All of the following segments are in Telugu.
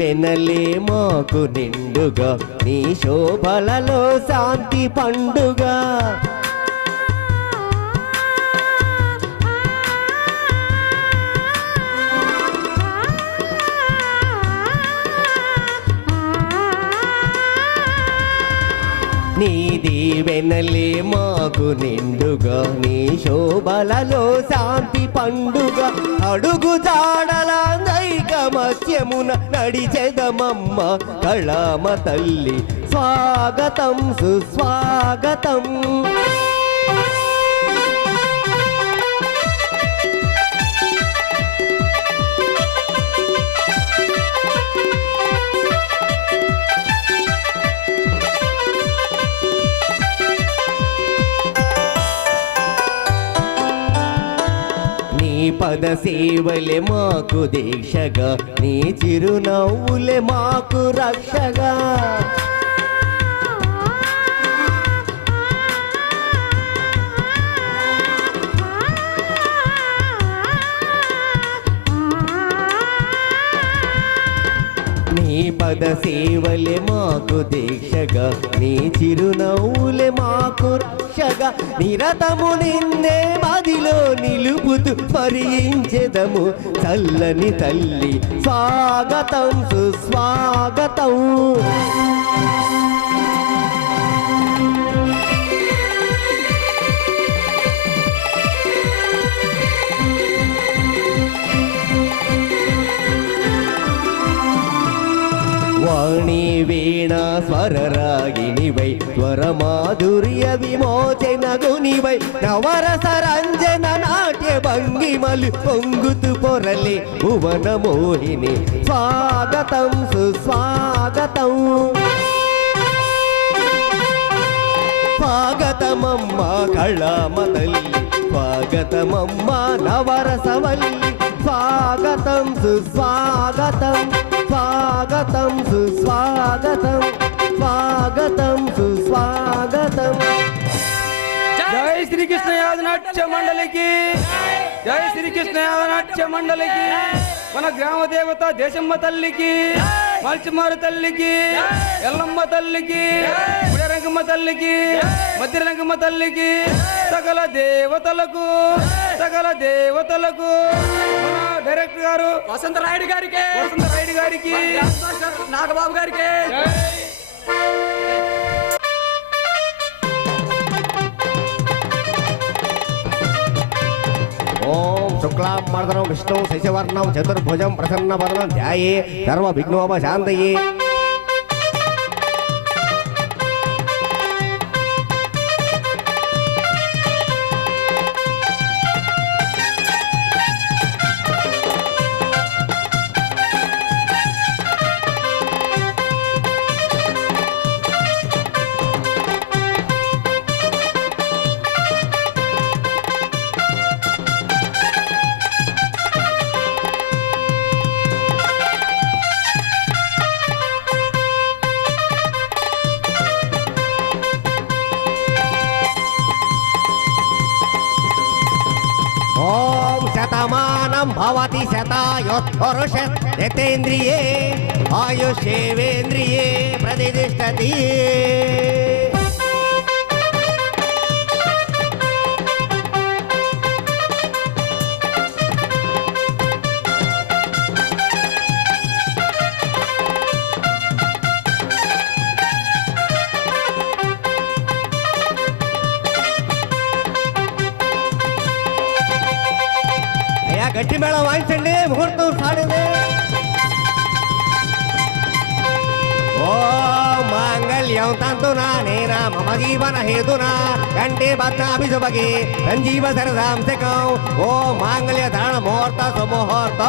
దీవెనలే మాకు నిండుగా నీ శోభలలో శాంతి పండుగ నీ దీవెనలే మాకు నిండుగా నీ శోభలలో శాంతి పండుగ అడుగు జాడల ఐకమత్యమున నడిచెదమమ్మ కళామ తల్లి స్వాగతం సుస్వాగతం పద సేవలే మాకు దీక్షగా నీ చిరునవ్వులే మాకు రక్షగా నీ పద సేవలే మాకు దీక్షగా నీ చిరునవ్వులే మాకు రక్షగా నిరతము నిన్నే మదిలో నిలుపుతూ స్మరించెదము చల్లని తల్లి స్వాగతం సుస్వాగతం వాణి వీణా స్వరరాగిణివై స్వరమాధుర్య విమోచన గునివై నవరస రంజన నాట్య భంగిమలు పొంగుతు పొరలే భువన మోహిని స్వాగతం సుస్వాగతం స్వాగతమమ్మ కళామ తల్లి స్వాగతమమ్మ నవరసవల్లి స్వాగతం సుస్వాగతం స్వాగతం సుస్వాగతం స్వాగతం సుస్వాగతం జై శ్రీకృష్ణ యాదవ నాట్య మండలికి జై శ్రీకృష్ణ యాదవ నాట్య మండలికి మన గ్రామ దేవత దేశమ్మ తల్లికి మల్చిమారు తల్లికి ఎల్లమ్మ తల్లికి పుడరంగమ్మ తల్లికి మధ్యరంగమ్మ తల్లికి సకల దేవతలకు డైరెక్టర్ గారు వసంతరాయుడు గారికి నాగబాబు గారికి ఓం శుక్లాం వరదనం విష్ణు శశివర్ణం చతుర్భుజం ప్రసన్నవదనం ధ్యాయే సర్వ విఘ్నోపశాంతయే ఓం శతమానం భవతి శతాయుఃపురుషేంద్రియే ఆయుష్యేవేంద్రియే ప్రతిష్టతి గట్టి మేళం వాయించండి ముహూర్తం సాడింది ఓ మాంగళ్యం తంతునా నేనా మమ జీవన హేతునా కంటే బద్నాభిశుభగే సంజీవ సరదాం శకం ఓ మాంగళ్య ధారణ ముహూర్త సుముహూర్త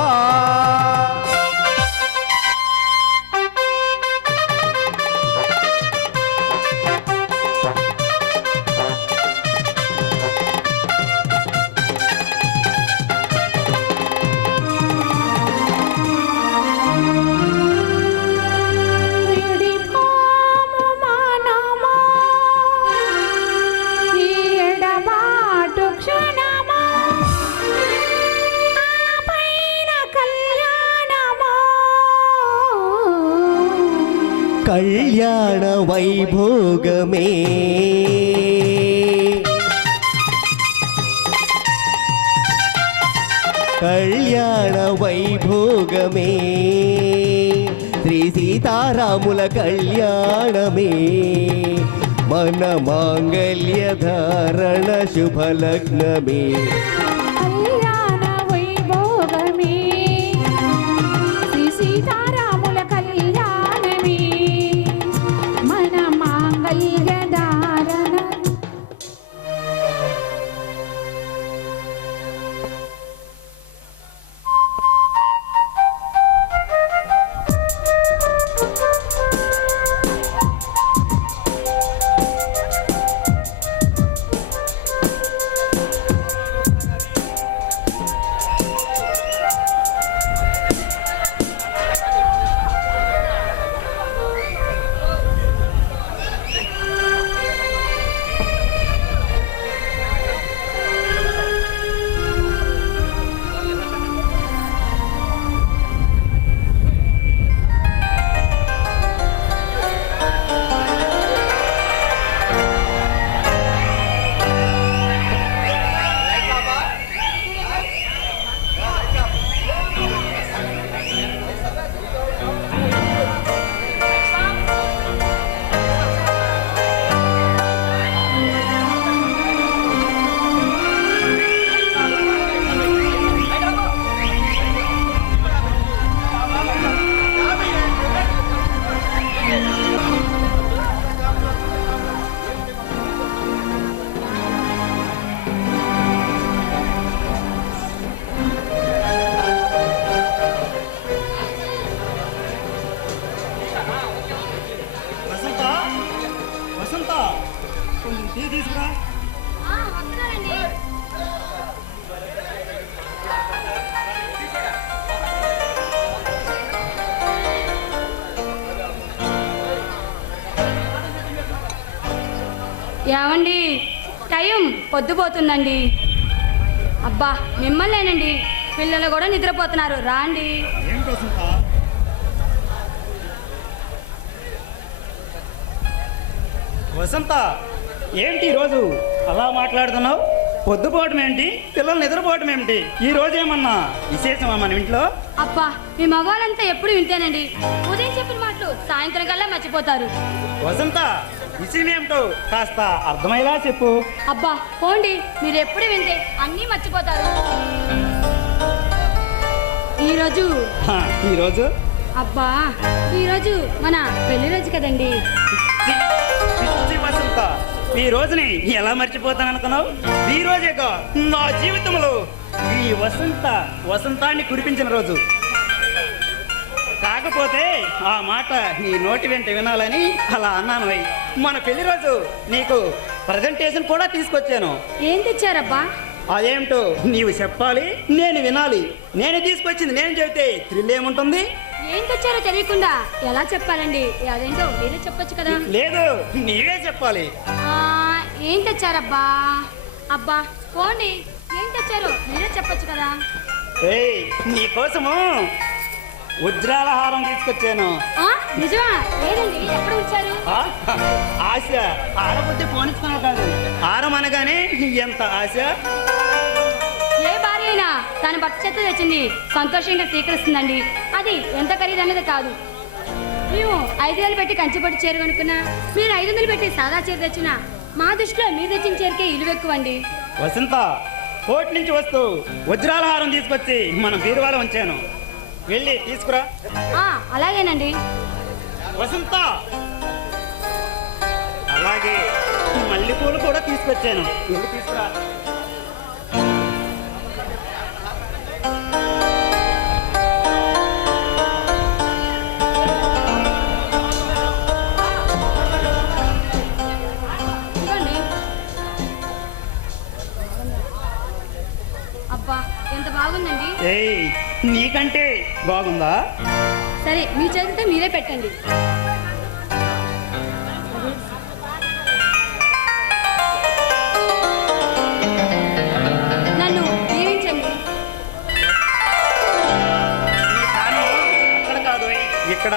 క్షణమా పైన కళ్యాణ కళ్యాణ వైభోగమే కళ్యాణ వైభోగమే శ్రీ సీతారాముల కళ్యాణమే మన మాంగళ్య ధారణ శుభలగ్నమే కళ్యాణ వైభోగమే శ్రీ సీతారాముల కళ్యాణమే మన మాంగళ్య ధారణ. ఏమండి టైం పొద్దుపోతుందండి. అబ్బా మిమ్మల్నేనండి, పిల్లలు కూడా నిద్రపోతున్నారు. రాండి. వసంత, ఏంటి ఈరోజు అలా మాట్లాడుతున్నావు? పొద్దుపోవటం ఏంటి, పిల్లలు నిద్రపోవటం ఏమిటి? ఈ రోజు ఏమన్నా విశేషమా మన ఇంట్లో? అబ్బా మీ మగవాళ్ళంతా ఎప్పుడు వింటేనండి. ఉదయం చెప్పిన మాటలు సాయంత్రం కల్లా మర్చిపోతారు. వసంత, విషయం ఏమిటో కాస్త అర్థమయ్యేలా చెప్పు. అబ్బా పోండి, మీరు ఎప్పుడు వింటే అన్నీ మర్చిపోతారు. ఈరోజు ఈరోజు అబ్బా ఈరోజు మన పెళ్లి రోజు కదండి. వసంత, ఈ రోజుని ఎలా మర్చిపోతాను అనుకున్నావు? ఈ రోజేగా నా జీవితంలో ఈ వసంతాన్ని కురిపించిన రోజు. కాకపోతే ఆ మాట నీ నోటి వెంట వినాలని అలా అన్నాను. మన పెళ్లి రోజు నీకు ప్రజెంటేషన్ కూడా తీసుకొచ్చాను. ఏం తెచ్చారబ్బా? అదేమిటో నీవు చెప్పాలి, నేను వినాలి. నేను తీసుకొచ్చింది నేను చెబితే థ్రిల్ ఏముంటుంది? ఏం తెచ్చారో తెలియకుండా ఎలా చెప్పాలండి? అదేంటో మీరే చెప్పొచ్చు కదా. లేదు, నీవే చెప్పాలి. ఏం తెచ్చారబ్బా? అబ్బా పోండి, ఏం తెచ్చారో మీరే చెప్పొచ్చు కదా. ఏయ్, నీకోసము వజ్రాల హారం తీసుకొచ్చాను. నిజమా? లేదండి, ఎక్కడ ఉంచారు? ఆశ ఆడబుద్ధి పోనిస్తున్నావు కాదు, హారం అనగానే ఎంత ఆశ. ఏ భార్య అయినా తన భర్త చేత తెచ్చింది సంతోషంగా స్వీకరిస్తుందండి. అది ఎంత ఖరీదన్నది కాదు. మేము 5,000 పెట్టి కంచిపట్టు చీర కొనుక్కున్నా, మీరు 500 పెట్టి సాదా చీర తెచ్చినా మా దృష్టిలో మీరు తెచ్చిన చీరకే ఇలువ ఎక్కువండి. వసంత, కోటి నుంచి వస్తూ వజ్రాల హారం తీసుకొచ్చి మన బీరువాలో ఉంచాను, వెళ్ళి తీసుకురా. అలాగేనండి. వసంత, అలాగే మల్లెపూలు కూడా తీసుకొచ్చాను, వెళ్ళి తీసుకురా. అబ్బా ఎంత బాగుందండి. ఏయ్, నీకంటే బాగుందా? సరే మీ చేతితో మీరే పెట్టండి. నన్ను దీవించండి. అక్కడ కాదు, ఇక్కడ.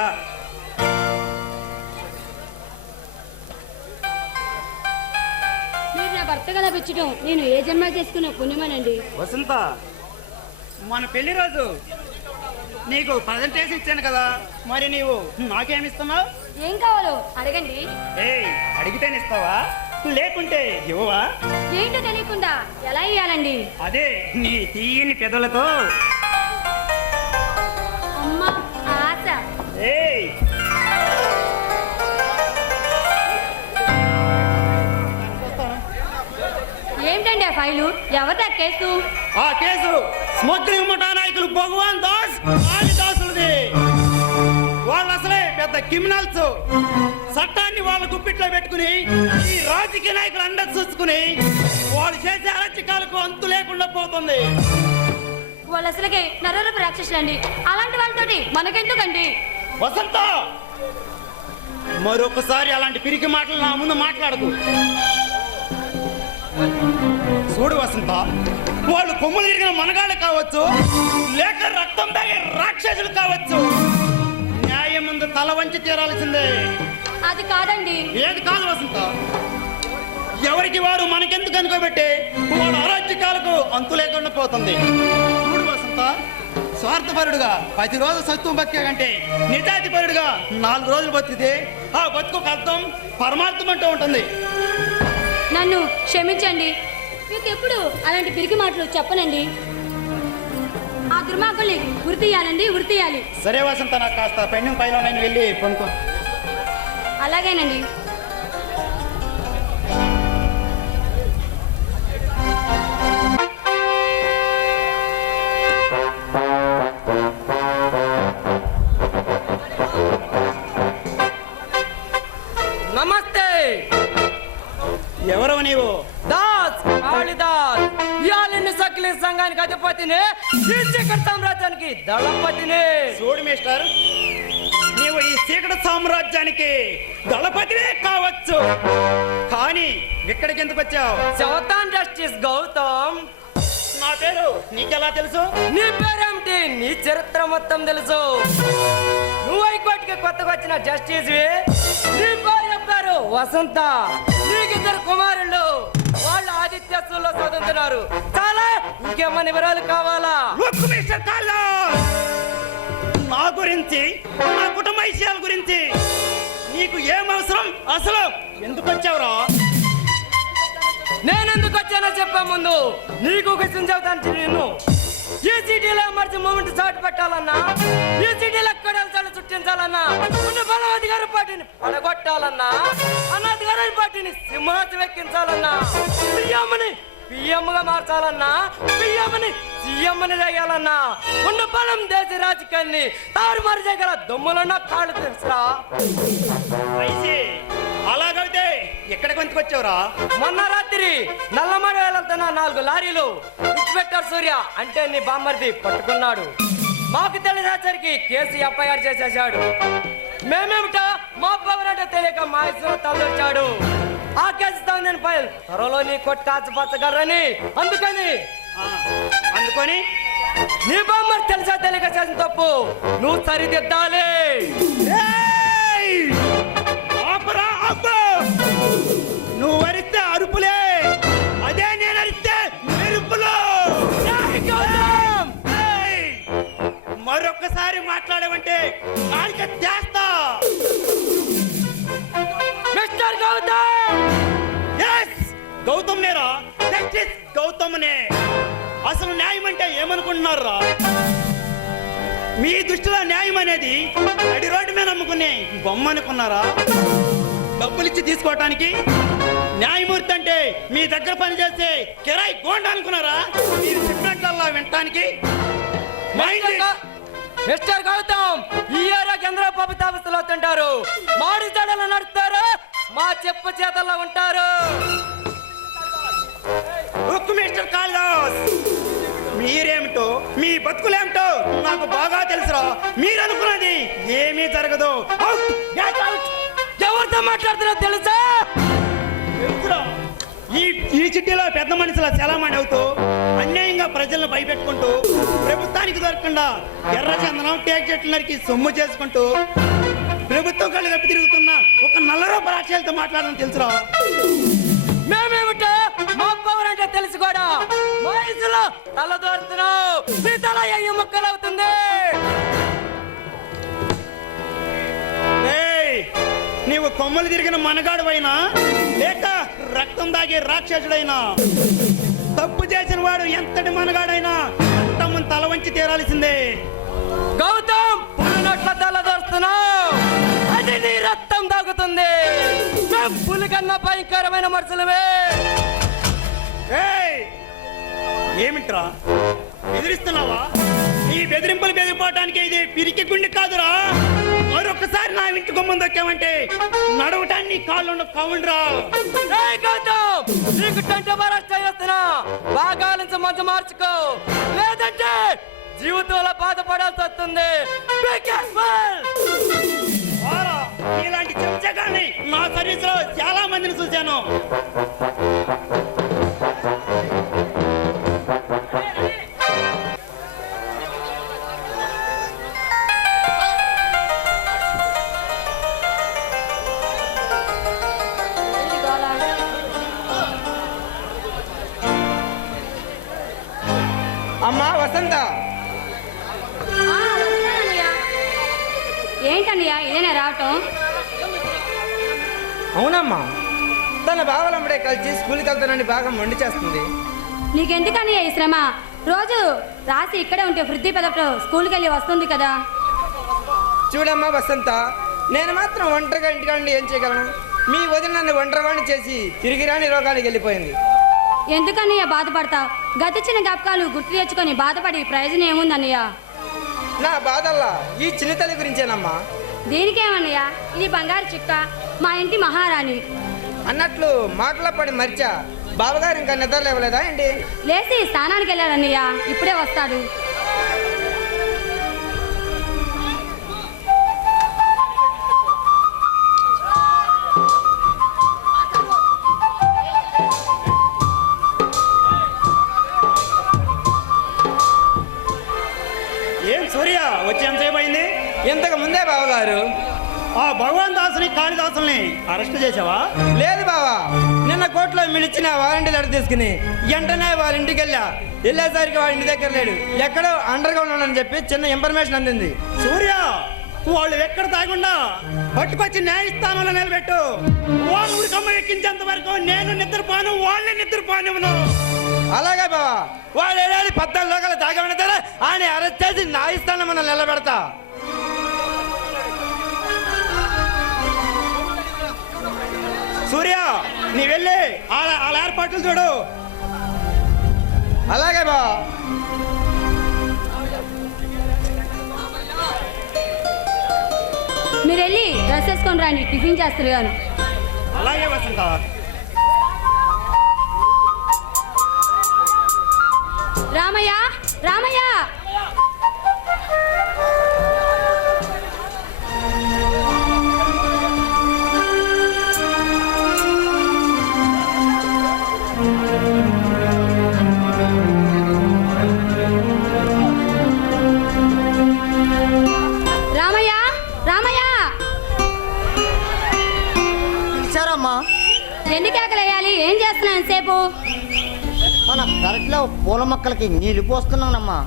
బట్టగల పెంచడం నేను ఏ జన్మ చేసుకున్న పుణ్యమేనండి. వసంత, మన పెళ్లి రోజు నీకు ప్రజెంటేషన్ ఇచ్చాను కదా, మరి నీవు నాకేమిస్తున్నావు? ఏం కావాలో అడగండి. ఏయ్, అడిగితేనే ఇస్తావా, లేకుంటే ఇవ్వవా? ఏంటో తెలియకుండా ఎలా ఇయ్యాలండి? అదే నీ తీయని పెదవులతో. అమ్మ ఆశ. ఏయ్, ఏంటండి ఆ ఫైలు? ఎవరిదా కేసు? ఆ కేసు స్మగ్లింగ్ ముఠా నాయకులు భగవాన్ దాస్ కాళిదాసులది. వాళ్ళు అసలే పెద్ద క్రిమినల్స్. చట్టాన్ని వాళ్ళ గుప్పిట్లో పెట్టుకుని ఈ రాజకీయ నాయకులు అండ చూసుకుని వాళ్ళు చేసే అరాచకాలకు అంతు లేకుండా పోతుంది. వాళ్ళు అసలుకే నరరూప రాక్షసులండి. అలాంటి వాళ్ళతోటి మనకెందుకండి? వసంత, మరొకసారి అలాంటి పిరికి మాటలు నా ముందు మాట్లాడకు. చూడు వసంత, వాళ్ళు కొమ్ములు తిరిగిన మనగాళ్ళు కావచ్చు, లేక రక్తం తాగే రాక్షసులు కావచ్చు, న్యాయం ముందు తల వంచి తీరాల్సిందే. అది కాదండి. ఏది కాదు వసంత, ఎవరికి వారు మనకెందుకు అనుకోబెట్టి వాళ్ళ అరాజ్యకాలకు అంతు లేకుండా పోతుంది. చూడు వసంత, స్వార్థపరుడుగా 10 రోజులు సత్వం బతికే కంటే నిజాతిపరుడుగా 4 రోజులు బతికితే ఆ బతుకు అర్థం పరమార్థం అంటూ ఉంటుంది. నన్ను క్షమించండి. మీకు ఎప్పుడు అలాంటి పిరికి మాటలు చెప్పనండి. ఆ దుర్మార్గుల్ని ఉరితీయాలండి, ఉరితీయాలి. సరే వసంత, నాకు కాస్త పెండింగ్ పైన నేను వెళ్ళి పనుకో. అలాగేనండి. నమస్తే. ఎవరవ నీవు? దాస్ కాళిదాస్, ఇయాలని సకిలీ సంఘానికి అధిపతిని, ఈ చీకటి సామ్రాజ్యానికి దళపతిని. చూడు మిస్టర్, నీవు ఈ చీకటి సామ్రాజ్యానికి దళపతివే కావచ్చు, కానీ ఇక్కడికి ఎందుకు వచ్చావు? చౌతాన్ జస్టిస్ గౌతమ్. నా పేరు నీకెలా తెలుసు? నీ పేరేమిటి? నీ చరిత్ర మొత్తం తెలుసు. నువ్వు హైకోర్టుకి కొత్తగా వచ్చిన జస్టిస్. నీ భార్య పేరు వసంత. నీకిద్దరు కుమారులు, వాళ్ళు ఆదిత్యస్సులో చదువుతున్నారు. చాలా ఇంకేమన్నా వివరాలు కావాలా? లుక్ మిస్టర్ కాళిదాస్, నా గురించి, నా కుటుంబ విషయాల గురించి నీకు ఏం అవసరం? అసలు ఎందుకు వచ్చావురా? నేనెందుకు వచ్చానో చెప్పే ముందు నీకు ఒక విషయం చెబుతాను. నిన్ను ఈ సిటీలో ఎమర్జెన్సీ మూమెంట్ చాటు పెట్టాలన్నా, ఈ సిటీలో ఎక్కడ చుట్టించాలన్నా, ఉన్న బలవధికారి పార్టీని పడగొట్టాలన్నా, అనాధికారి పార్టీని సింహాసనం ఎక్కించాలన్నా, పిఎంగా మార్చాలన్నా, పిఎంని సీఎంని చేయాలన్నా, ఉన్న బలం దేశ రాజకీయాన్ని తారుమారు చేయగల దొమ్ములన్న కాళ్ళు తెలుసురా. అలాగైతే ఎక్కడికి ఎందుకు వచ్చావురా? మొన్న రాత్రి నల్లమడ వెళ్తున్న 4 లారీలు ఇన్స్పెక్టర్ సూర్య అంటే నీ బామ్మర్ది పట్టుకున్నాడు. మాకు తెలిసేసరికి కేసు ఎఫ్ఐఆర్ చేసేసాడు. మేమేమిటో మా పవరంటే తెలియక మా ఇష్టం తలదొచ్చాడు. ఆ కేసు తాను ఫైల్ త్వరలో నీ కొట్టాచపచ్చగర్రని. అందుకని నీ బామ్మర్ది తెలిసా తెలియక చేసిన తప్పు నువ్వు సరిదిద్దాలి. నువ్వు అరిస్తే అరుపులే, అదే నేను అరిస్తే మెరుపులు. మరొక్కసారి మాట్లాడమంటే చేస్తా. మిస్టర్ గౌతమ్. గౌతమ్ నేరా? గౌతమ్నే. అసలు న్యాయం అంటే ఏమనుకుంటున్నారా? మీ దృష్టిలో న్యాయం అనేది అడి రోడ్డు మీద నమ్ముకునే బొమ్మ అనుకున్నారా? డబ్బులిచ్చి తీసుకోవటానికి న్యాయమూర్తి అంటే మీ దగ్గర పనిచేస్తే కిరాయి గోండ అనుకున్నారా? మీరు చెప్పినట్లల్లా వినటానికి. మిస్టర్ గౌతమ్, ఈ ఏరియా కేంద్ర ప్రభుత్వ ఆఫీసులో తింటారు, మాడి జడలు నడుస్తారు, మా చెప్పు చేతల్లో ఉంటారు. మిస్టర్ కాళిదాస్, మీరేమిటో మీ బతుకులేమిటో నాకు బాగా తెలుసురా. మీరు అనుకున్నది ఏమీ జరగదు. ఎవరితో మాట్లాడుతున్నా తెలుసా? ఈ చిట్టీలో పెద్ద మనుషుల చలామణి అవుతూ అన్యాయంగా ప్రజలను భయపెట్టుకుంటూ ప్రభుత్వానికి దొరకకుండా ఎర్ర చందనం టేక్ చెట్లు నరికి సొమ్ము చేసుకుంటూ ప్రభుత్వం కళ్ళు కప్పి తిరుగుతున్న ఒక నల్లరూప రాక్షసులతో మాట్లాడడం తెలుసురా. మేమేమిటో మా ఏంటో తెలిసి కూడా వయసులో తల దూరుతున్నావు. నీ తల అయ్యి ముక్కలవుతుంది. ఏయ్, నీవు కొమ్మలు తిరిగిన మనగాడువైనా లేక రక్తం దాగే రాక్షసుడైనా, తప్పు చేసిన వాడు ఎంతటి మనగాడైనా రక్తం తల వంచి తీరాల్సిందే. గౌతమ్, పులినట్ల తల దూరుతున్నావు. అది నీ రక్తం తాగుతుంది. మేము పులి కన్నా భయంకరమైన మనుషులమే. ఏయ్, ఏమిట్రా బెదిరిస్తున్నావా? నీ బెదిరింపులు బెదిరిపోవటానికి ఇది పిరికి గుండె కాదురా. మరొకసారి నా ఇంటి గుమ్మం దొక్కామంటే నడవటాన్ని కాళ్ళు కౌండ్రా. ఏయ్ గౌతమ్, నీకు టంట బరాష్ట్ర చేస్తున్నా. బాగా ఆలోచించి మంచి మార్చుకో, లేదంటే జీవితంలో బాధపడాల్సి వస్తుంది. Be careful. వారా, ఇలాంటి చెంచగాన్ని నా సర్వీస్ లో చాలా మందిని చూశాను. అమ్మా వసంత, ఏంటన్నయ్య ఇదేనా రావటం? అవునమ్మా, తన బావలమ్మడే కలిసి స్కూల్కి వెళ్తానని బాగా మొండి చేస్తుంది. నీకెందుకన్నయ్య ఈ శ్రమ? రోజు రాసి ఇక్కడే ఉంటే వృద్ధి పెదపలో స్కూల్కి వెళ్ళి వస్తుంది కదా. చూడమ్మా వసంత, నేను మాత్రం ఒంటరిగా ఇంటికాండి ఏం చేయగలను? మీ వదిన నన్ను ఒంటరివాణి చేసి తిరిగి రాని రోగానికి వెళ్ళిపోయింది. ఎందుకన్నయ్య బాధపడతావు? గతిచ్చిన జ్ఞాపకాలు గుర్తు తెచ్చుకొని బాధపడి ప్రయోజనం ఏముందన్నయ్య? నా బాధల్లా ఈ చిన్న తల్లి గురించేనమ్మా. దీనికేమన్నయ్య, ఇది బంగారు చుక్క, మా ఇంటి మహారాణి. అన్నట్లు మాటలో పడి మర్చా, బావగారు ఇంకా నిద్ర లేవలేదా ఏంటి? లేచి స్నానానికి వెళ్ళారన్నయ్య, ఇప్పుడే వస్తాడు. ఏం సూర్య, వచ్చి ఎంతసేపు అయింది? ఇంతకు ముందే బావగారు. ఆ భగవాన్ దాసుని కాళిదాసుల్ని అరెస్ట్ చేసావా? లేదు బావా, నిన్న కోర్టులో మిలిచిన వారంటీ లెటర్ తీసుకుని వెంటనే వాళ్ళ ఇంటికి వెళ్ళేసరికి వాళ్ళ ఇంటి దగ్గర లేడు, ఎక్కడో అండర్ గ్రౌండ్ ఉన్నాడని చెప్పి చిన్న ఇన్ఫర్మేషన్ అందింది. సూర్య, వాళ్ళు ఎక్కడ తాగుండా పట్టుకొచ్చి న్యాయస్థానంలో నిలబెట్టు. వాళ్ళు ఉరికమ్మ ఎక్కించేంత వరకు నేను నిద్రపోను, వాళ్ళని నిద్రపోనివ్వను. అలాగే బావా, వాళ్ళు ఏడాది 14 లోకలు తాగి ఉంటారా ఆయన అరెస్ట్ చేసి న్యాయస్థానం మనం నిలబెడతా. సూర్య, నీ వెళ్ళి వాళ్ళ ఏర్పాట్లు చూడు. అలాగే బావా. మీరు వెళ్ళి డ్రెస్ వేసుకొని రండి, టిఫిన్ చేస్తారు కానీ. అలాగే వసంత. రామయ్య, రామయ్య, రామయ్య, రామయ్య. పిలిచారమ్మా? ఎన్ని కేకలు వేయాలి? ఏం చేస్తున్నావు ఎంతసేపు? మన పెరట్లో పూల మొక్కలకి నీళ్లు పోస్తున్నానమ్మా.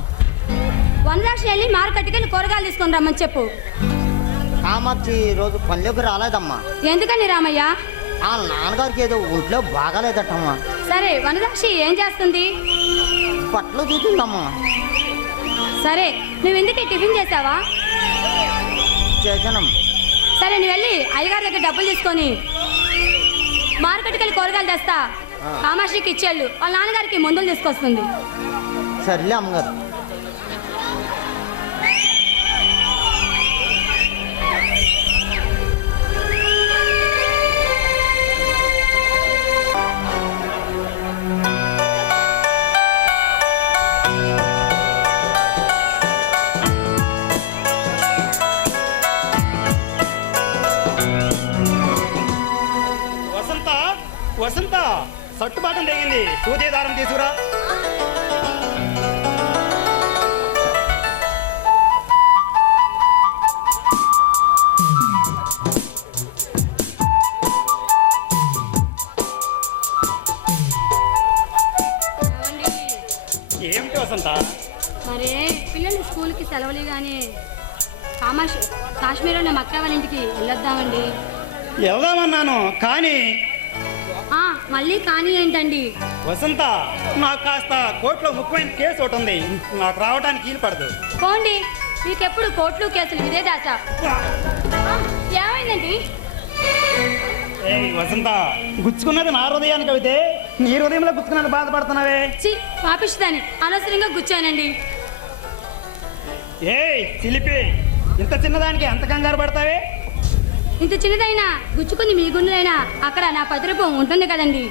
వనరాక్షి వెళ్ళి మార్కెట్కి వెళ్ళి కూరగాయలు తీసుకొని రమ్మని చెప్పు. కామాక్షి రోజు పనిలోకి రాలేదమ్మా. ఎందుకని రామయ్య? ఆ నాన్నగారికి ఏదో ఒంట్లో బాగాలేదటమ్మా. సరే, వనరాక్షి ఏం చేస్తుంది? బట్టలు చూస్తుందమ్మా. సరే, నువ్వు ఎందుకు టిఫిన్ చేసావా? చేశానమ్మా. సరే, నువ్వు వెళ్ళి అయ్యగారి దగ్గర డబ్బులు తీసుకొని మార్కెట్కి వెళ్ళి కూరగాయలు తెస్తా. కామాక్షికి ఇచ్చేళ్ళు, వాళ్ళ నాన్నగారికి మందులు తీసుకొస్తుంది. సర్లే అమ్మగారు. వసంత, వసంత, సట్టుబాటం తెగింది, సూది దారం తీసుకురా. సెలవులు కానీ కాశ్మీర్ ఉన్న మక్కా వాళ్ళ ఇంటికి వెళ్ళొద్దామండి. వెళ్దామన్నాను కానీ మళ్ళీ కానీ ఏంటండి? వసంత, నాకు కాస్త కోర్టులో ముఖ్యమైన కేసు ఒకటి ఉంది, నాకు రావడానికి వీలు పడదు. పోండి, మీకెప్పుడు కోట్లు కేసులు ఇదే దాచ. ఏమైందండి? ఏయ్ వసంత, గుచ్చుకున్నది నా హృదయానికి అయితే నీ హృదయంలో గుచ్చుకున్నది బాధపడుతున్నావే. పాపిస్తాను, అనవసరంగా గుచ్చానండి. ఏయ్ చిలిపి, ఇంత చిన్నదానికి అంత కంగారు పడతావే? ఇంత చిన్నదైనా గుచ్చుకుంది మీ గుండెలైనా అక్కడ నా పతిరూపం ఉంటుంది కదండి.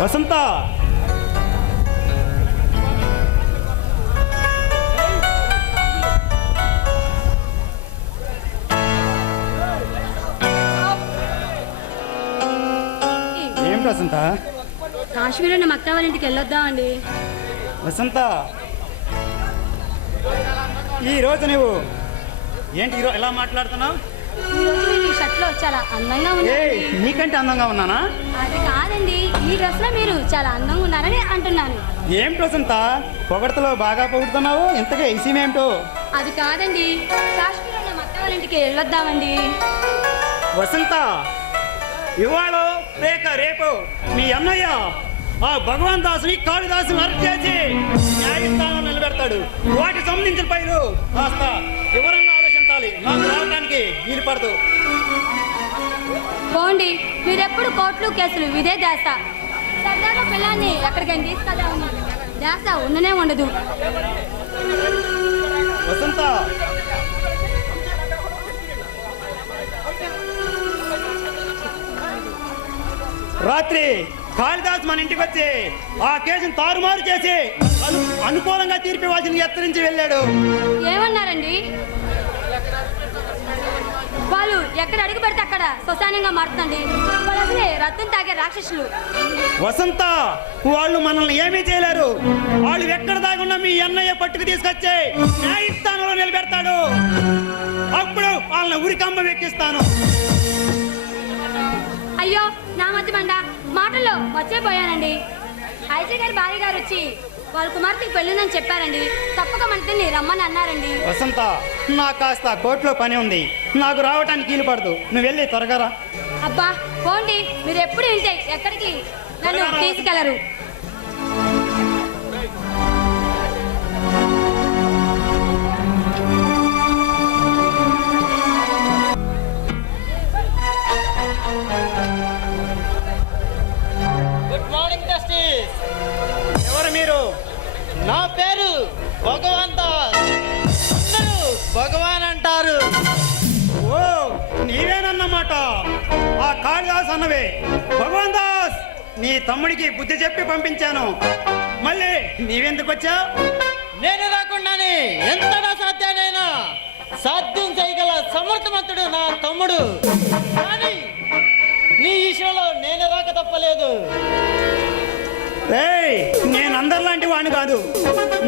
వసంత, ఏమిటి వసంత? కాశ్మీర్ ఉన్న మక్కా వాళ్ళ ఇంటికి వెళ్ళొద్దామండి. వసంత, ఈరోజు నువ్వు ఏంటి ఈరోజు ఎలా మాట్లాడుతున్నావు? ఈరోజు మీరు ఈ షర్ట్లో చాలా అందంగా ఏయ్, ఉన్నారు. నీకంటే అందంగా ఉన్నానా? అది కాదండి, ఈ డ్రెస్ లో మీరు చాలా అందంగా ఉన్నారని అంటున్నాను. ఏమిటి వసంత, పొగడతలో బాగా పొగుడుతున్నావు, ఇంతగా ఇసిమేమిటో? అది కాదండి, కాశ్మీర్ ఉన్న మక్కా వాళ్ళ ఇంటికి వెళ్ళొద్దామండి. వసంత, ఇవాళ లేక రేపు మీ అన్నయ్య ఆ భగవాన్ దాసుని కాళిదాసుని అరెస్ట్ చేసి న్యాయస్థానంలో నిలబెడతాడు. వాటికి సంబంధించిన పైలు కాస్త వివరంగా ఆలోచించాలి, నాకు రావడానికి వీలు పడదు. పోండి, మీరెప్పుడు కోట్లు కేసులు ఇదే దాస. సరదాగా పిల్లాన్ని ఎక్కడికైనా తీసుకెళ్దామని దాస ఉండనే ఉండదు. వసంత, రాత్రి కాళిదాస్ మన ఇంటికి వచ్చి ఆ కేసును తారుమారు చేసి అనుకూలంగా తీర్పు వాసిని హెచ్చరించి వెళ్ళాడు. ఏమన్నారండి? వాళ్ళు ఎక్కడ అడుగు పెడితే అక్కడ శ్మశానంగా మారుతుంది. వాళ్ళు అసలే రక్తం తాగే రాక్షసులు. వసంత, వాళ్ళు మనల్ని ఏమీ చేయలేరు. వాళ్ళు ఎక్కడ దాగున్నా మీ అన్నయ్య పట్టుకు తీసుకొచ్చి న్యాయస్థానంలో నిలబెడతాడు. అప్పుడు వాళ్ళని ఉరికమ్మ వెక్కిస్తాను. అయ్యో నా మధ్య బండ మాటల్లో మర్చిపోయానండి. ఐజీ గారి భార్య గారు వచ్చి వాళ్ళ కుమార్తెకి పెళ్ళిందని చెప్పారండి. తప్పక మనతోని రమ్మని అన్నారండి. వసంత, నాకు కాస్త కోర్టులో పని ఉంది, నాకు రావటానికి వీలు పడదు. నువ్వు వెళ్ళి త్వరగా రా. అబ్బా పోండి, మీరు ఎప్పుడు వింటే ఎక్కడికి నన్ను తీసుకెళ్లరు. Good morning justice. ఎవరు మీరు? నా పేరు భగవాన్ దాస్. అందరూ భగవాన్ అంటారు. ఓ, నీవేనన్నమాట. ఆ కాళిదాస్ అన్నవే. భగవాన్ దాస్, నీ తమ్ముడికి బుద్ధి చెప్పి పంపించాను, మళ్ళీ నీవెందుకు వచ్చావు? నేను రాకుండానే ఎంతగా సాధ్యానైనా సాధ్యం చేయగల సమర్థవంతుడు నా తమ్ముడు. కానీ నీ విషయంలో నేను రాక తప్పలేదు. ఏయ్, నేను అందరిలాంటి వాడిని కాదు,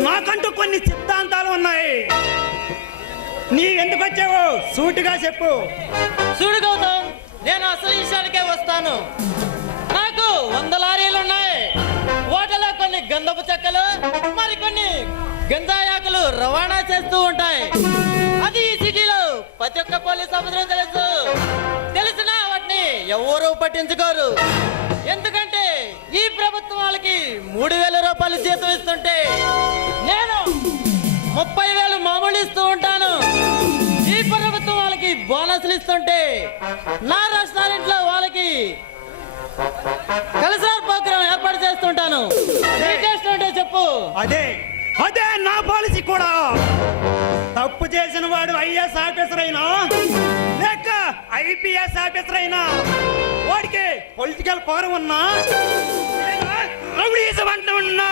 నాకంటూ కొన్ని సిద్ధాంతాలు ఉన్నాయి. నీవెందుకు వచ్చావు సూటిగా చెప్పు. చూడు గౌతమ్, నేను అసలు విషయానికే వస్తాను. నాకు 100 లారీలు ఉన్నాయి. వాటిలో కొన్ని గంధపు చెక్కలు, మరికొన్ని గంజాయాకులు రవాణా చేస్తూ ఉంటాయి. అది ఈ సిటీలో ప్రతి ఒక్క పోలీస్ ఆఫీసర్ తెలుసు. తెలిసినా వాటిని ఎవరూ పట్టించుకోరు. ఎందుకంటే ఈ ప్రభుత్వం వాళ్ళకి 3,000 రూపాయలు జీతం ఇస్తుంటే నేను 30,000 మామూలు ఇస్తూ ఉంటాను. ఈ ప్రభుత్వం వాళ్ళకి బోనస్లు ఇస్తుంటే నా రెస్టారెంట్లో వాళ్ళకి కలిసి ప్రోగ్రాం ఏర్పాటు చేస్తుంటాను. ఏంటంటే చెప్పు. అదే అదే నా పాలసీ కూడా. తప్పు చేసిన వాడు ఐఏఎస్ ఆఫీసర్ అయినా లేక ఐపీఎస్ ఆఫీసర్ అయినా వాడికి పొలిటికల్ పవర్ ఉన్నా రౌడీజం అంటూ ఉన్నా,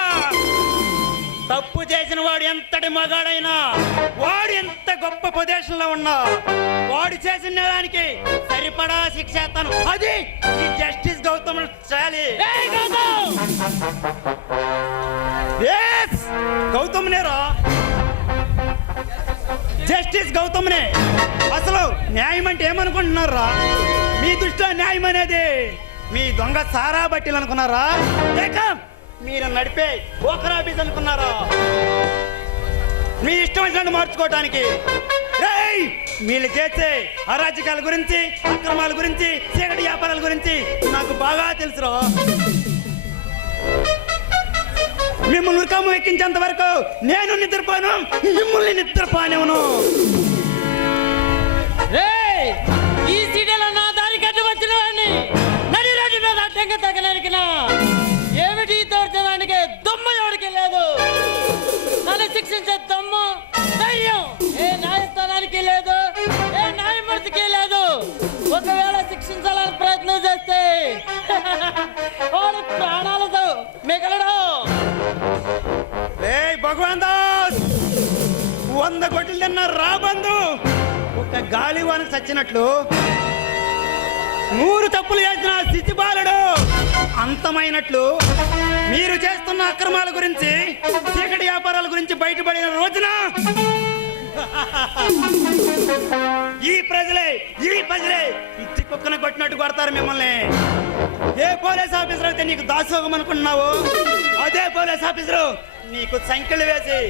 తప్పు చేసిన వాడు ఎంతటి మగాడైనా, వాడు ఎంత గొప్ప పొజిషన్లో ఉన్నా, వాడు చేసిన దానికి సరిపడా శిక్ష చేస్తాను. అది ఈ జస్టిస్ గౌతమ్ చేయాలి. గౌతమ్నేరా, జస్టిస్ గౌతమ్నే. అసలు న్యాయం అంటే ఏమనుకుంటున్నారా? మీ దృష్టిలో న్యాయం అనేది మీ దొంగ సారా బట్టీలు అనుకున్నారా, లేక మీరు నడిపే ఓకరా ఆఫీస్ అనుకున్నారా మీ ఇష్టం వచ్చినట్టు మార్చుకోవటానికి? రేయ్, మీరు చేసే అరాచకాల గురించి, అక్రమాల గురించి, చీకటి వ్యాపారాల గురించి నాకు బాగా తెలుసురా. మిమ్మల్ని ఉరికమ్మ ఎక్కించేంత వరకు నేను నిద్రపోను, మిమ్మల్ని నిద్రపోనివ్వను. రేయ్, ఈ సీడలో నా దారి కట్టి వచ్చిన వాడిని నడి రోడ్డు మీద అడ్డంగా తగలరికినా ఏమిటి తోర్చడానికి దమ్ము ఎవరికి లేదు. నన్ను శిక్షించే దమ్ము ధైర్యం ఏ న్యాయస్థానానికి లేదు, ఏ న్యాయమూర్తికి లేదు. ఒకవేళ శిక్షించాలని ప్రయత్నం చేస్తే వాడు ప్రాణాలతో మిగలడు. రేయ్ భగవాన్ దాస్, 100 కొట్లు తిన్న రాబందు ఒక గాలివానికి చచ్చినట్లు 100 తప్పులు చేసిన శిశుబాలుడు అంతమైనట్లు మీరు చేస్తున్న అక్రమాల గురించి, చీకటి వ్యాపారాల గురించి బయటపడిన రోజున ఈ ప్రజలే పిచ్చి కుక్కను కొట్టినట్టు కొడతారు మిమ్మల్ని. ఏ పోలీస్ ఆఫీసర్ అయితే నీకు దాసోగం అనుకుంటున్నావు, అదే పోలీస్ ఆఫీసరు నీకు సంఖ్యలు వేసి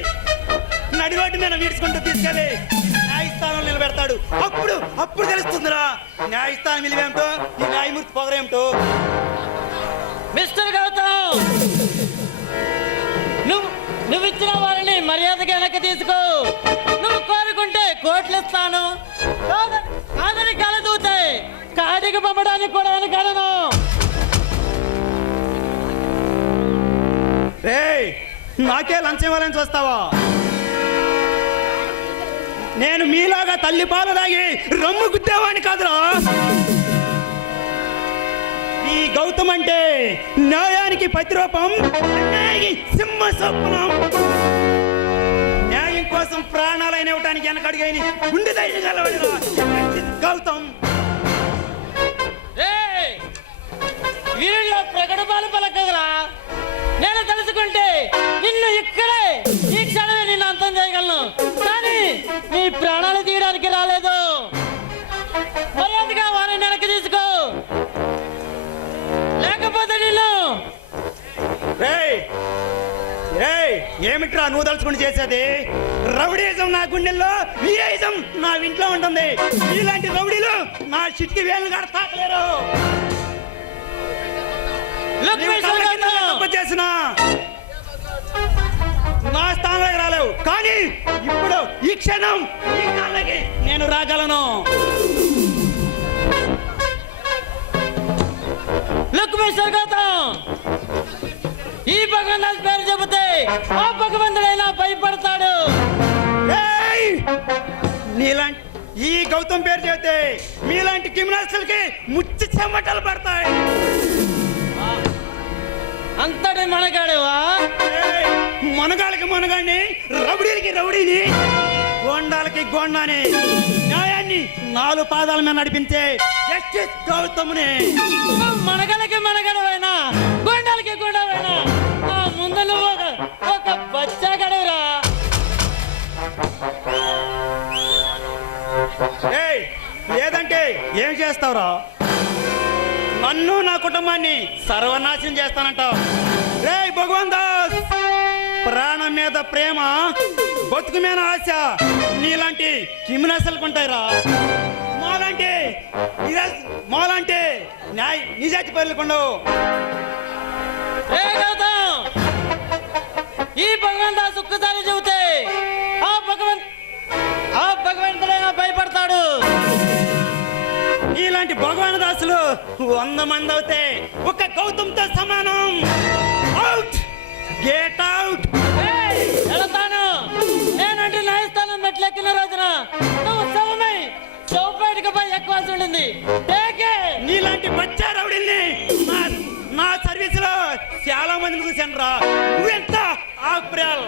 నడి రోడ్డు మీద వీడ్చుకుంటూ తీసుకెళ్ళి న్యాయస్థానం నిలబెడతాడు. అప్పుడు తెలుస్తుందిరా న్యాయస్థానం విలువేమిటో, ఈ న్యాయమూర్తి పొగరేమిటో. మిస్టర్ గౌతమ్, నువ్వు ఇచ్చిన వారిని మర్యాదగా వెనక్కి తీసుకో. నువ్వు కోరుకుంటే కోట్లు ఇస్తాను, కాదని కలదూతాయి కాడికి పంపడానికి కూడా వెనకాడను. రేయ్, నాకే లంచం ఇవ్వాలని చూస్తావా? నేను మీలాగా తల్లి పాలు తాగి రమ్ము గుద్దేవాడిని కాదురా. ఈ గౌతమ్ అంటే న్యాయానికి ప్రతిరూపం, అన్యాయానికి సింహ స్వప్నం. న్యాయం కోసం ప్రాణాలైన ఇవ్వడానికి వెనకడిగాని గుండె ధైర్యం గలవాడిరా గౌతమ్. వీళ్ళ ప్రకటనలు పలకదురా. నేను తెలుసుకుంటే నిన్ను ఇక్కడే ఈ క్షణమే నిన్ను అంతం చేయగలను, కానీ నీ ప్రాణాలు తీయడానికి రాలేదు. మర్యాదగా వారిని వెనక్కి తీసుకో, లేకపోతే నిన్ను. ఏమిట్రా నువ్వు తలుచుకుని చేసేది? రౌడీజం నా గుండెల్లో, వీరేజం నా ఇంట్లో ఉంటుంది. ఇలాంటి రౌడీలు నా చిట్కి వేలు కూడా తాకలేరు. చేసిన నా స్థానంలోకి రాలేవు, కానీ ఇప్పుడు ఈ క్షణం ఈ స్థానానికి నేను రాగలను. లుక్ మిస్టర్ గౌతమ్, ఈ భగవంతుడి పేరు చెబితే ఆ భగవంతుడైనా భయపడతాడు. నీలాంటి ఈ గౌతమ్ పేరు చెబితే మీలాంటి క్రిమినల్స్కి ముచ్చి చెమటలు పడతాయి. అంతటి మనగాడువా? మనగాళ్ళకి మనగాడిని, రౌడీలకి రౌడీని, గోండాలకి గోండాని, న్యాయాన్ని 4 పాదాల మీద నడిపించే జస్టిస్ గౌతమ్ని. మనగలకి మనగడవైనా, గోండాలకి గోండాలైనా నా ముందు నువ్వు ఒక బచ్చా గడవురా. లేదంటే ఏం చేస్తావురా? నన్ను నా కుటుంబాన్ని సర్వనాశనం చేస్తానంటావు. రేయ్ భగవాన్ దాస్, ప్రాణం మీద ప్రేమ, బతుకు మీద ఆశ నీలాంటి క్రిమినల్స్కుంటాయిరా. మాలాంటి నిజాతి పరులకుండవు. ఈ భగవంత ఒక్కసారి చెబితే ఆ భగవంతుడైనా భయపడతాడు. ఇలాంటి భగవాన్ దాసులు 100 మంది అవుతే ఒక గౌతమ్తో సమానం. Out, get out. వెళతాను. నేనంటే న్యాయస్థానం మెట్లెక్కిన రోజున నువ్వు శవమై చౌపేటకు పోయి ఎక్కువాల్సి ఉండింది. నీలాంటి బచ్చా రౌడీల్ని నా సర్వీస్ లో చాలా మందిని చూశాను రా. నువ్వెంత ఆప్రియాల్.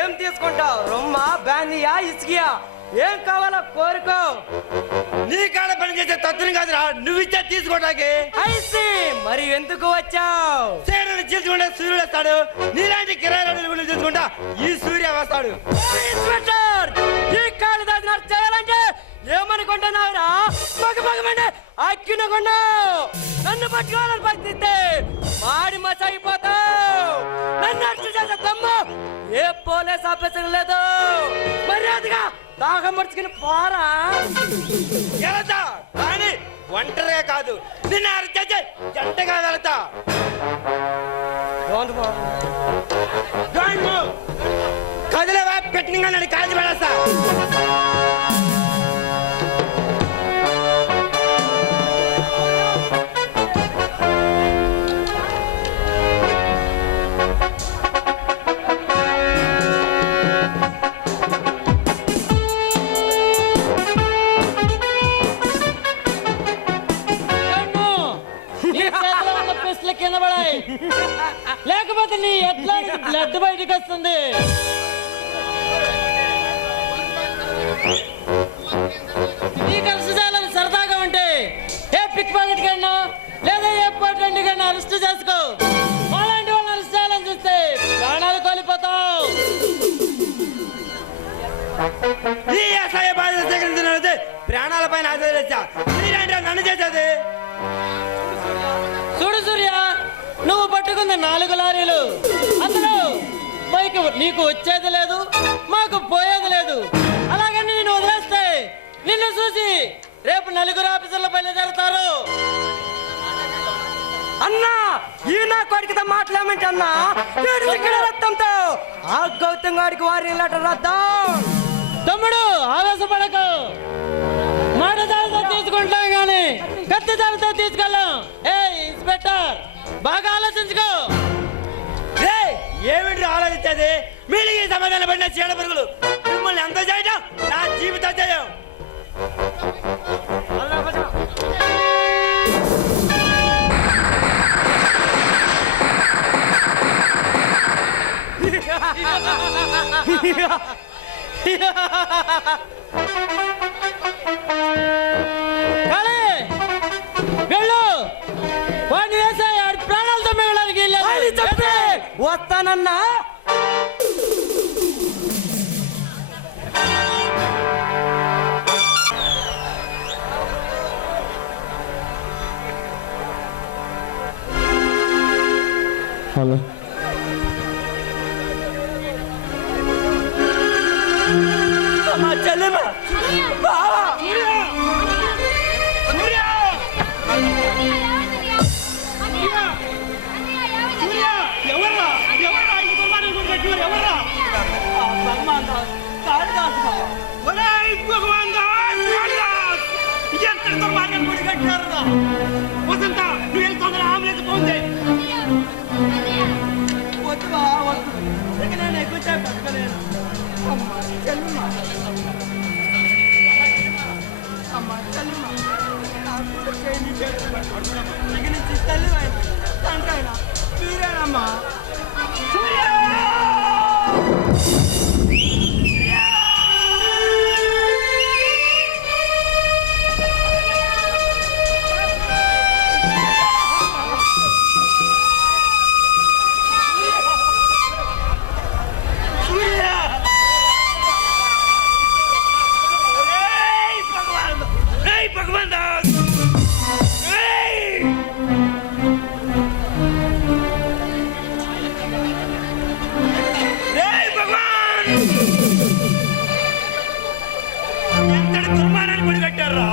ఏం తీసుకుంటావు? రొమ్మా, బ్యాందియా, ఇసుకియా? ఏం కావాలో కోరుకో. నీ కాడ పని చేసే తత్వం కాదురా, నువ్వు ఇచ్చే తీసుకోవడానికి. ఐసి మరి ఎందుకు వచ్చావు? సూర్యుడు తీసుకుంటే సూర్యుడు వస్తాడు, నీలాంటి కిరాయి తీసుకుంటా ఈ సూర్య వస్తాడు. ఇన్స్పెక్టర్, ఈ కాళ్ళు దాచినట్టు చేయాలంటే ఏమనుకుంటున్నావురా? పగమంటే అక్కినకుండా నన్ను పట్టుకోవాలని పరిస్థితి మాడి మస అయిపోతావు. నన్ను అరెస్ట్ చేసే దమ్ము ఏ పోలీస్ ఆఫీసర్ లేదు. మర్యాదగా దాహం మర్చుకుని పోరా. వెళతా కానీ ఒంటరిగా కాదు, నిన్ను అరెస్ట్ చేసి జంటగా వెళతా. కదిలేవా పెట్టినగా నన్ను కాల్చి పడేస్తా. కింద పడాయి, లేకపోతే నీ ఎట్లా బ్లడ్ బయటికి వస్తుంది. నీ కలిసి చాలని సరదాగా ఉంటే ఏ పిక్ పాకెట్ కన్నా లేదా ఏ పార్టీ కన్నా అరెస్ట్ చేసుకో. అలాంటి వాళ్ళని అరెస్ట్ చేయాలని చూస్తే ప్రాణాలు కోల్పోతావు. నీ అసహాయ బాధ్యత సేకరించిన ప్రాణాల పైన ఆశ్రయించా, నీరంటే నన్ను చేసేది. చూడు సూర్య, నువ్వు పట్టుకున్న 4 లారీలు, అందులో పైకి నీకు వచ్చేది లేదు, మాకు పోయేది లేదు. అలాగని నేను వదిలేస్తే నిన్ను చూసి రేపు 4 ఆఫీసర్లు బయలుదేరుతారు. అన్నా, ఈ నా కొడుకుతో మాట్లాడమంటే అన్నా రక్తంతో ఆ గౌతమ్ గారికి వారిని లెటర్ రాద్దాం. తమ్ముడు ఆవేశపడకు, మాట దారితో తీసుకుంటాం గాని కత్తి దారితో తీసుకెళ్ళాం. ఏ ఇన్స్పెక్టర్, బాగా ఆలోచించుకో. ఏమిటి ఆలోచించేది? మీరు ఈ సమాధానం పడిన చీడ పురుగులు మిమ్మల్ని ఎంత చేయడం నా జీవిత జయం. వెళ్ళు, వాడిని వేసే ప్రాణాలతో మిగలడానికి వస్తానన్నా. హలో, చెల్లెమ్మా, బావా, ఎంతటి దుర్మానాన్ని కొడిగట్టారా?